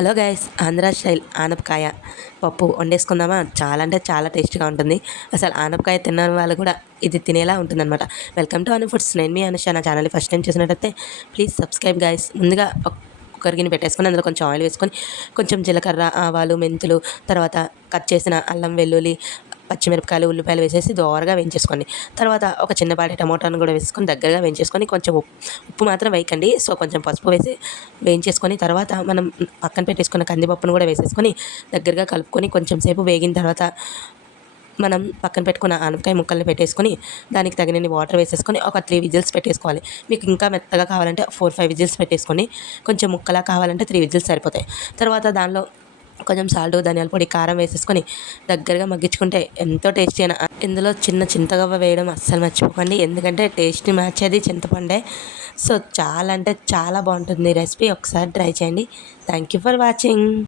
Hello guys, Andhra style ఆనపకాయ పప్పు వండేసుకుందామా? చాలా అంటే చాలా టేస్ట్గా ఉంటుంది. అసలు ఆనపకాయ తిన్న వాళ్ళు కూడా ఇది తినేలా ఉంటుందన్నమాట. Welcome to Anu foods. నేను మీ అనుష. నా ఛానల్ని ఫస్ట్ టైం చూసినట్టయితే ప్లీజ్ సబ్స్క్రైబ్ గైస్. ముందుగా కుక్కర్ గిన్నె పెట్టేసుకొని అందులో కొంచెం ఆయిల్ వేసుకొని కొంచెం జీలకర్ర, ఆవాలు, మెంతులు, తర్వాత కట్ చేసిన అల్లం, వెల్లుల్లి, పచ్చిమిరపకాయలు, ఉల్లిపాయలు వేసేసి దోరగా వేయించేసుకోండి. తర్వాత ఒక చిన్నపాటి టమోటాను కూడా వేసుకొని దగ్గరగా వేయించేసుకొని కొంచెం ఉప్పు మాత్రం వేయకండి. సో కొంచెం పసుపు వేసి వేయించేసుకొని తర్వాత మనం పక్కన పెట్టేసుకున్న కందిపప్పును కూడా వేసేసుకొని దగ్గరగా కలుపుకొని కొంచెం సేపు వేగిన తర్వాత మనం పక్కన పెట్టుకున్న ఆనపకాయ ముక్కల్ని పెట్టేసుకొని దానికి తగినన్ని వాటర్ వేసేసుకొని ఒక 3 విజిల్స్ పెట్టేసుకోవాలి. మీకు ఇంకా మెత్తగా కావాలంటే 4-5 విజిల్స్ పెట్టేసుకొని కొంచెం ముక్కలా కావాలంటే 3 విజిల్స్ సరిపోతాయి. తర్వాత దానిలో కొంచెం సాల్ట్, ధనియాల పొడి, కారం వేసేసుకొని దగ్గరగా మగ్గించుకుంటే ఎంతో టేస్టీ అయినా. ఇందులో చిన్న చింతగవ్వ వేయడం అస్సలు మర్చిపోకండి, ఎందుకంటే టేస్ట్ని మార్చేది చింతపండే. సో చాలా అంటే చాలా బాగుంటుంది రెసిపీ. ఒకసారి ట్రై చేయండి. Thank you for watching.